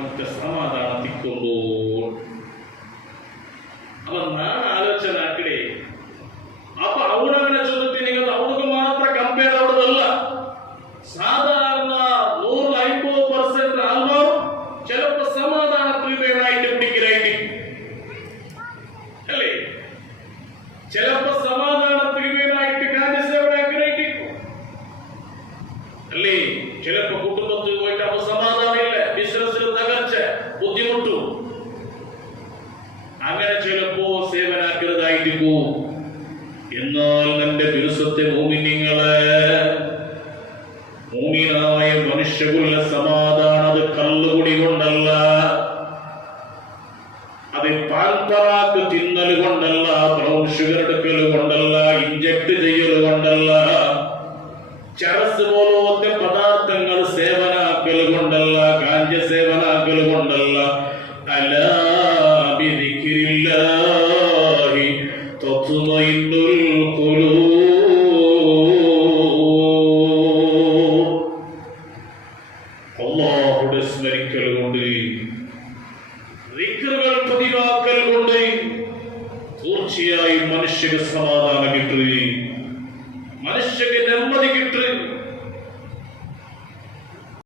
നമുക്ക് സമാധാനത്തിക്കൊണ്ടോൾ. അപ്പൊ ഞാൻ ആലോചന ആക്കടേ, അപ്പൊ അവനങ്ങനെ ചൊന്നിട്ട് നിങ്ങൾ അവർക്ക് മാത്രം കമ്പയർ ആവുന്നതല്ല. സാധാരണ 150% ആൾമാരും ചിലപ്പോ സമാധാനത്തിൽ വേണായിട്ട് പിടിക്കലായിട്ട് അല്ലേ, ചിലപ്പോ സമാധാനത്തിൽ വേണായിട്ട് കാര്യസേവനായിട്ട് അല്ലേ, ചിലപ്പോ കുടുംബത്തിൽ പോയിട്ട് അപ്പൊ സമാധാനമില്ല, ബിസിനസ്സിൽ തകർച്ച, ബുദ്ധിമുട്ടു, അങ്ങനെ ചിലപ്പോ സേവനാക്കരുതായിട്ട് പോവും. എന്നാൽ എന്റെ ദിവസത്തെ മോമിനിങ്ങളെ, മോമിനായ മനുഷ്യകുല സമാധാനം അത് കള്ളുകുടി കൊണ്ടല്ല, അത് പാൽപ്പറാക്ക് തിന്നൽ കൊണ്ടല്ല, ബ്രൗൺ ഷുഗർ എടുക്കൽ കൊണ്ടല്ല, ഇഞ്ചക്ട് ചെയ്യൽ കൊണ്ടല്ല, ചരസ് പോലത്തെ പദാർത്ഥങ്ങൾ സേവനാക്കൽ കൊണ്ടല്ല, ഗാഞ്ച സേവനാക്കൽ കൊണ്ടല്ല. അലാ ബിദിക്രില്ലാഹി തത്മഇന്നുൽ ഖുലൂബ്. അല്ലാഹുവിനെ സ്മരിക്കൽ കൊണ്ട്, ദിക്റുകൾ പതിവാക്കൽ കൊണ്ട് തീർച്ചയായും മനുഷ്യന് സമാധാനം കിട്ടും, മനുഷ്യന് നെമ്മതി കിട്ടും.